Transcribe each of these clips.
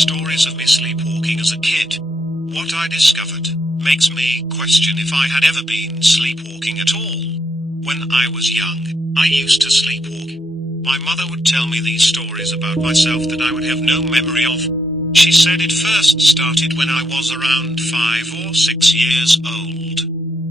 stories of me sleepwalking as a kid. What I discovered makes me question if I had ever been sleepwalking at all. When I was young, I used to sleepwalk. My mother would tell me these stories about myself that I would have no memory of. She said it first started when I was around 5 or 6 years old.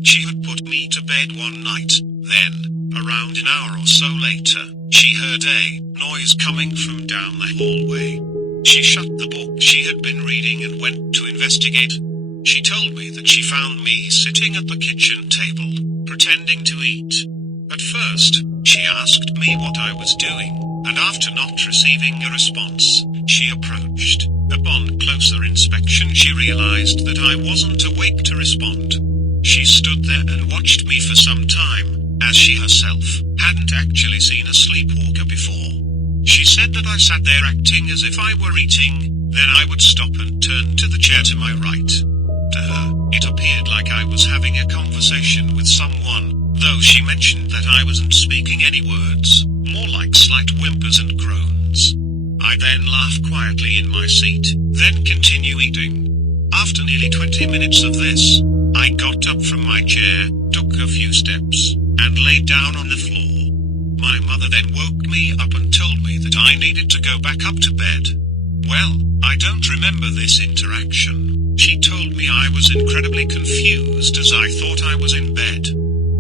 She had put me to bed one night, then, around an hour or so later, she heard a noise coming from down the hallway. She shut the book she had been reading and went to investigate. She told me that she found me sitting at the kitchen table, pretending to eat. At first, she asked me what I was doing, and after not receiving a response, she approached. Upon closer inspection, she realized that I wasn't awake to respond. She stood there and watched me for some time, as she herself hadn't actually seen a sleepwalker before. She said that I sat there acting as if I were eating, then I would stop and turn to the chair to my right. To her, it appeared like I was having a conversation with someone, though she mentioned that I wasn't speaking any words, more like slight whimpers and groans. I then laugh quietly in my seat, then continue eating. After nearly 20 minutes of this, I got up from my chair, took a few steps, and laid down on the floor. My mother then woke me up and told me that I needed to go back up to bed. Well, I don't remember this interaction. She told me I was incredibly confused as I thought I was in bed.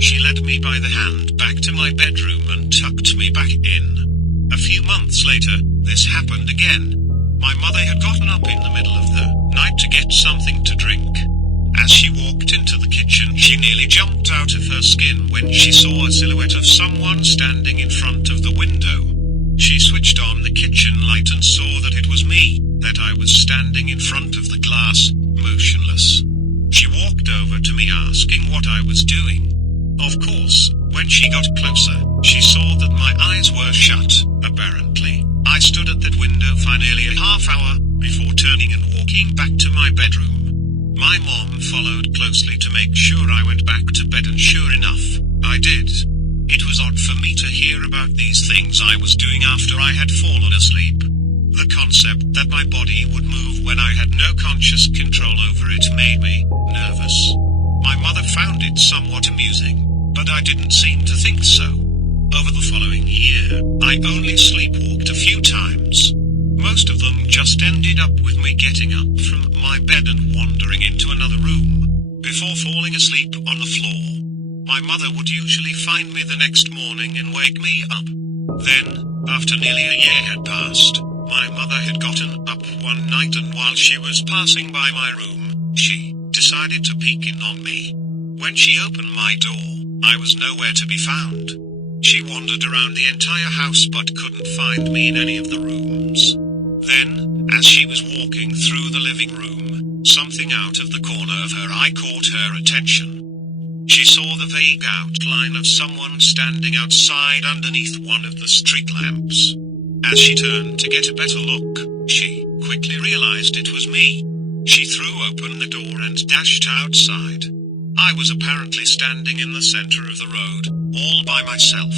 She led me by the hand back to my bedroom and tucked me back in. A few months later, this happened again. My mother had gotten up in the middle of the night to get something to drink. As she walked into the kitchen, she nearly jumped out of her skin when she saw a silhouette of someone standing in front of the window. She switched on the kitchen light and saw that it was me, that I was standing in front of the glass, motionless. She walked over to me asking what I was doing. Of course, when she got closer, she saw that my eyes were shut, apparently. I stood at that window for nearly a half hour, before turning and walking back to my bedroom. My mom followed closely to make sure I went back to bed, and sure enough, I did. It was odd for me to hear about these things I was doing after I had fallen asleep. The concept that my body would move when I had no conscious control over it made me nervous. My mother found it somewhat amusing, but I didn't seem to think so. Over the following year, I only sleepwalked a few times. Most of them just ended up with me getting up from my bed and wandering into another room, before falling asleep on the floor. My mother would usually find me the next morning and wake me up. Then, after nearly a year had passed, my mother had gotten up one night, and while she was passing by my room, she decided to peek in on me. When she opened my door, I was nowhere to be found. She wandered around the entire house but couldn't find me in any of the rooms. Then, as she was walking through the living room, something out of the corner of her eye caught her attention. She saw the vague outline of someone standing outside underneath one of the street lamps. As she turned to get a better look, she quickly realized it was me. She threw open the door and dashed outside. I was apparently standing in the center of the road, all by myself.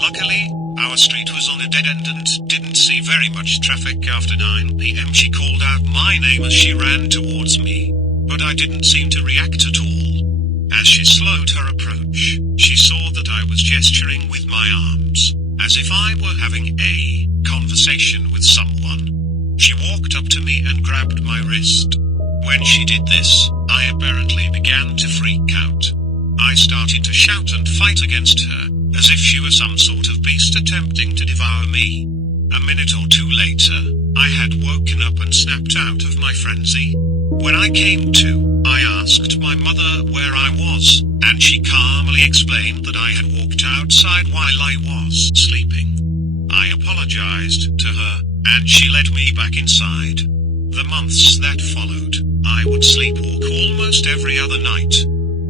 Luckily, our street was on a dead end and didn't see very much traffic after 9 p.m. She called out my name as she ran towards me, but I didn't seem to react at all. As she slowed her approach, she saw that I was gesturing with my arms, as if I were having a conversation with someone. She walked up to me and grabbed my wrist. When she did this, I apparently began to freak out. I started to shout and fight against her, as if she was some sort of beast attempting to devour me. A minute or two later, I had woken up and snapped out of my frenzy. When I came to, I asked my mother where I was, and she calmly explained that I had walked outside while I was sleeping. I apologized to her, and she led me back inside. The months that followed, I would sleepwalk almost every other night.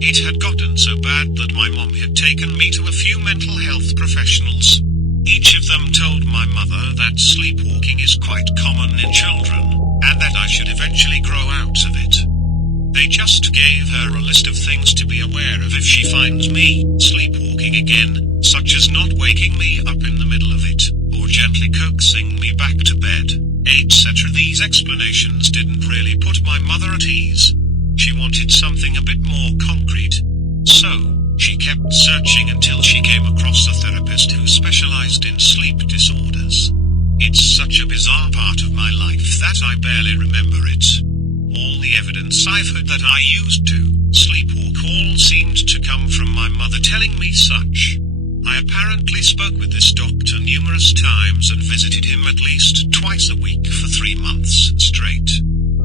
It had gotten so bad that my mom had taken me to a few mental health professionals. Each of them told my mother that sleepwalking is quite common in children, and that I should eventually grow out of it. They just gave her a list of things to be aware of if she finds me sleepwalking again, such as not waking me up in the middle of it, or gently coaxing me back to bed. etc. These explanations didn't really put my mother at ease. She wanted something a bit more concrete. So, she kept searching until she came across a therapist who specialized in sleep disorders. It's such a bizarre part of my life that I barely remember it. All the evidence I've heard that I used to sleepwalk all seemed to come from my mother telling me such. I apparently spoke with this doctor numerous times and visited him at least twice a week for 3 months straight.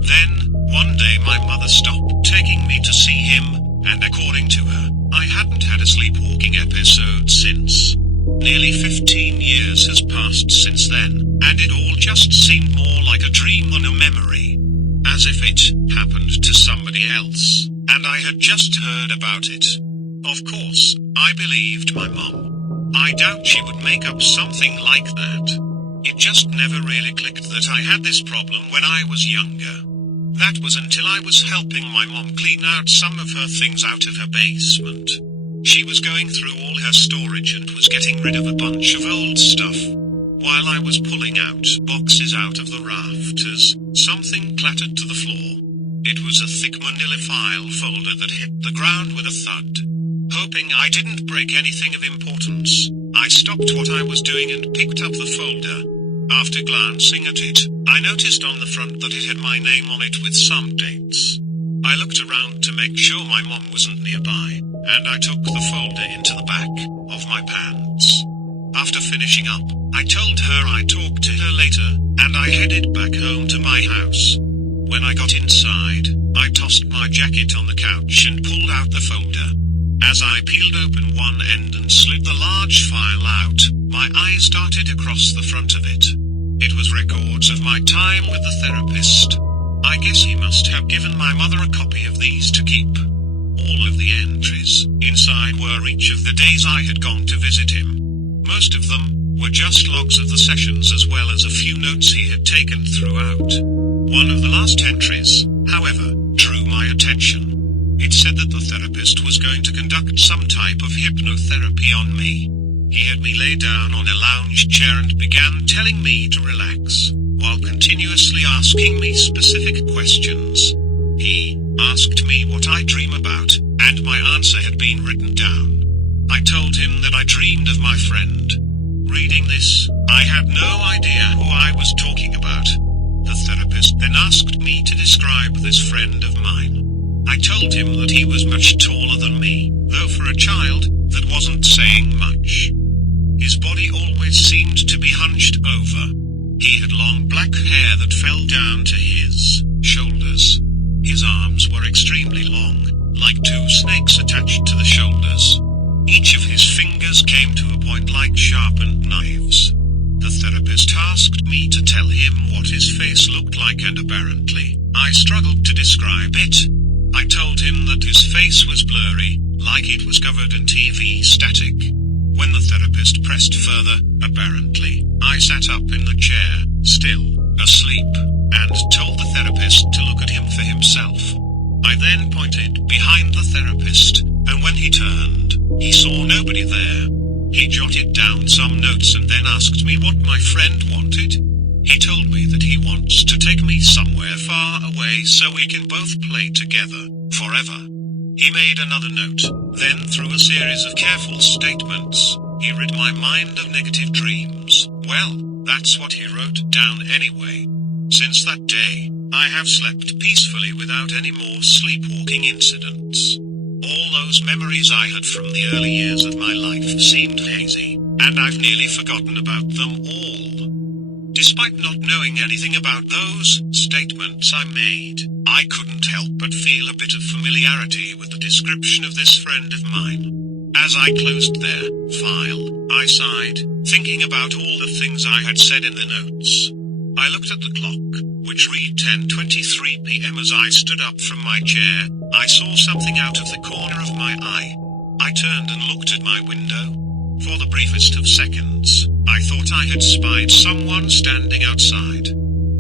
Then, one day my mother stopped taking me to see him, and according to her, I hadn't had a sleepwalking episode since. Nearly 15 years has passed since then, and it all just seemed more like a dream than a memory. As if it happened to somebody else, and I had just heard about it. Of course, I believed my mom. I doubt she would make up something like that. It just never really clicked that I had this problem when I was younger. That was until I was helping my mom clean out some of her things out of her basement. She was going through all her storage and was getting rid of a bunch of old stuff. While I was pulling out boxes out of the rafters, something clattered to the floor. It was a thick manila file folder that hit the ground with a thud. Hoping I didn't break anything of importance, I stopped what I was doing and picked up the folder. After glancing at it, I noticed on the front that it had my name on it with some dates. I looked around to make sure my mom wasn't nearby, and I took the folder into the back of my pants. After finishing up, I told her I'd talk to her later, and I headed back home to my house. When I got inside, I tossed my jacket on the couch and pulled out the folder. As I peeled open one end and slid the large file out, my eyes darted across the front of it. It was records of my time with the therapist. I guess he must have given my mother a copy of these to keep. All of the entries inside were each of the days I had gone to visit him. Most of them were just logs of the sessions as well as a few notes he had taken throughout. One of the last entries, however, drew my attention. It said that the therapist was going to conduct some type of hypnotherapy on me. He had me lay down on a lounge chair and began telling me to relax, while continuously asking me specific questions. He asked me what I dream about, and my answer had been written down. I told him that I dreamed of my friend. Reading this, I had no idea who I was talking about. The therapist then asked me to describe this friend of mine. I told him that he was much taller than me, though for a child, that wasn't saying much. His body always seemed to be hunched over. He had long black hair that fell down to his shoulders. His arms were extremely long, like two snakes attached to the shoulders. Each of his fingers came to a point like sharpened knives. The therapist asked me to tell him what his face looked like, and apparently, I struggled to describe it. I told him that his face was blurry, like it was covered in TV static. When the therapist pressed further, apparently, I sat up in the chair, still asleep, and told the therapist to look at him for himself. I then pointed behind the therapist, and when he turned, he saw nobody there. He jotted down some notes and then asked me what my friend wanted. He told me that he wants to take me somewhere far away so we can both play together, forever. He made another note, then through a series of careful statements, he rid my mind of negative dreams. Well, that's what he wrote down anyway. Since that day, I have slept peacefully without any more sleepwalking incidents. All those memories I had from the early years of my life seemed hazy, and I've nearly forgotten about them all. Despite not knowing anything about those statements I made, I couldn't help but feel a bit of familiarity with the description of this friend of mine. As I closed their file, I sighed, thinking about all the things I had said in the notes. I looked at the clock, which read 10:23 p.m. As I stood up from my chair, I saw something out of the corner of my eye. I turned and looked at my window. For the briefest of seconds, I thought I had spied someone standing outside.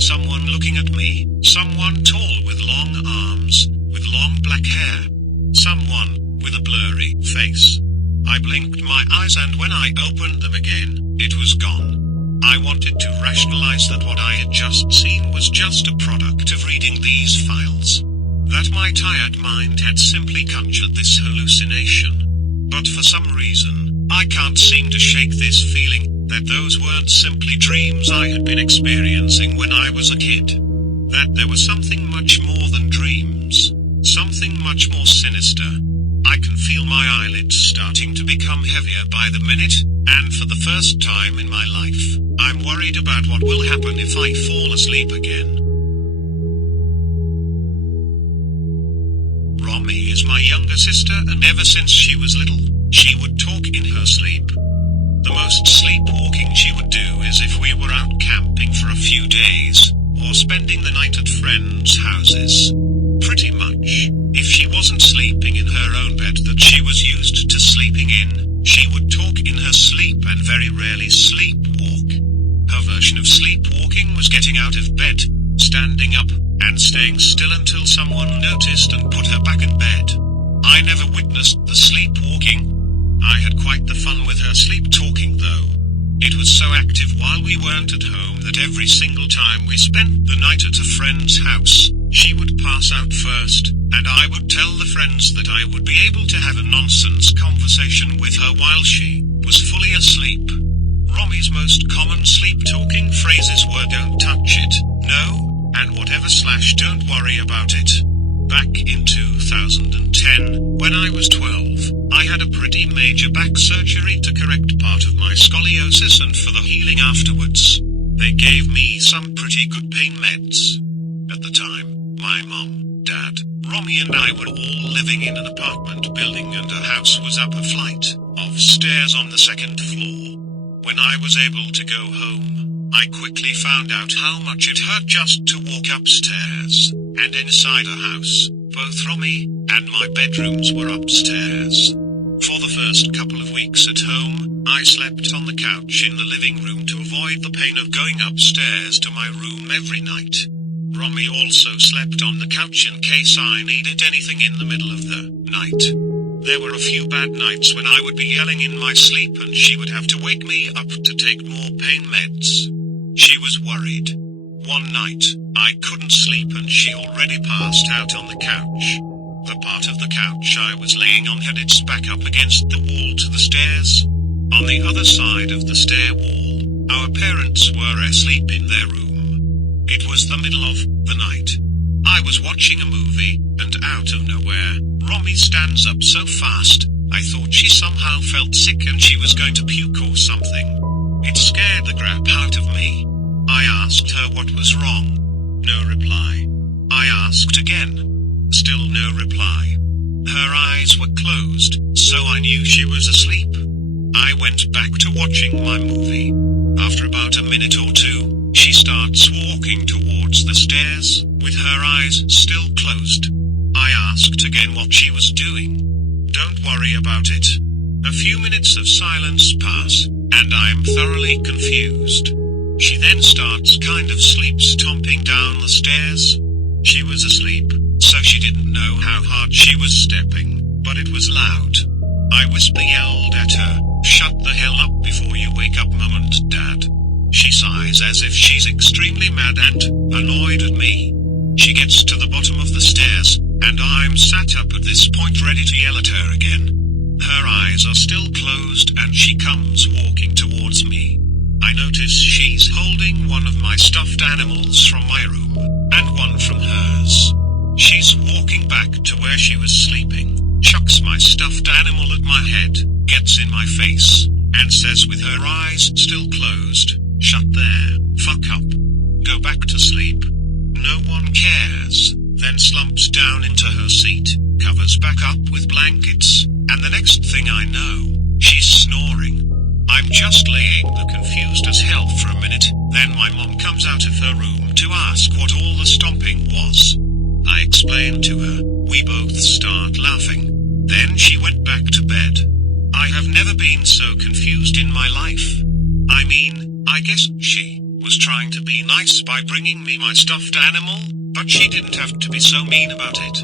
Someone looking at me, someone tall with long arms, with long black hair. Someone with a blurry face. I blinked my eyes, and when I opened them again, it was gone. I wanted to rationalize that what I had just seen was just a product of reading these files. That my tired mind had simply conjured this hallucination. But for some reason, I can't seem to shake this feeling that those weren't simply dreams I had been experiencing when I was a kid. That there was something much more than dreams. Something much more sinister. I can feel my eyelids starting to become heavier by the minute, and for the first time in my life, I'm worried about what will happen if I fall asleep again. Romy is my younger sister, and ever since she was little, she would talk in her sleep. The most sleepwalking she would do is if we were out camping for a few days, or spending the night at friends' houses. Pretty much, if she wasn't sleeping in her own bed that she was used to sleeping in, she would talk in her sleep and very rarely sleepwalk. Her version of sleepwalking was getting out of bed, standing up, and staying still until someone noticed and put her back in bed. I never witnessed the sleepwalking. I had quite the fun with her sleep talking though. It was so active while we weren't at home that every single time we spent the night at a friend's house, she would pass out first, and I would tell the friends that I would be able to have a nonsense conversation with her while she was fully asleep. Romy's most common sleep-talking phrases were "don't touch it," "no," and whatever / "don't worry about it." Back in 2010, when I was 12, I had a pretty major back surgery to correct part of my scoliosis, and for the healing afterwards, they gave me some pretty good pain meds. At the time, my mom, dad, Romy and I were all living in an apartment building, and our house was up a flight of stairs on the second floor. When I was able to go home, I quickly found out how much it hurt just to walk upstairs, and inside the house, both Romy and my bedrooms were upstairs. For the first couple of weeks at home, I slept on the couch in the living room to avoid the pain of going upstairs to my room every night. Romy also slept on the couch in case I needed anything in the middle of the night. There were a few bad nights when I would be yelling in my sleep and she would have to wake me up to take more pain meds. She was worried. One night, I couldn't sleep and she already passed out on the couch. The part of the couch I was laying on had its back up against the wall to the stairs. On the other side of the stair wall, our parents were asleep in their room. It was the middle of the night. I was watching a movie, and out of nowhere, Romy stands up so fast, I thought she somehow felt sick and she was going to puke or something. It scared the crap out of me. I asked her what was wrong. No reply. I asked again. Still no reply. Her eyes were closed, so I knew she was asleep. I went back to watching my movie. After about a minute or two, she starts walking towards the stairs, with her eyes still closed. I asked again what she was doing. Don't worry about it. A few minutes of silence pass, and I am thoroughly confused. She then starts kind of sleep stomping down the stairs. She was asleep, so she didn't know how hard she was stepping, but it was loud. I whispered yelled at her, "Shut the hell up before you wake up Mum and Dad." She sighs as if she's extremely mad and annoyed at me. She gets to the bottom of the stairs, and I'm sat up at this point ready to yell at her again. Her eyes are still closed and she comes walking towards me. I notice she's holding one of my stuffed animals from my room, and one from hers. She's walking back to where she was sleeping, chucks my stuffed animal at my head, gets in my face, and says with her eyes still closed, "Shut there, fuck up. Go back to sleep. No one cares." Then slumps down into her seat, covers back up with blankets, and the next thing I know, she's snoring. I'm just laying there confused as hell for a minute, then my mom comes out of her room to ask what all the stomping was. I explained to her, we both start laughing. Then she went back to bed. I have never been so confused in my life. I mean, I guess she was trying to be nice by bringing me my stuffed animal, but she didn't have to be so mean about it.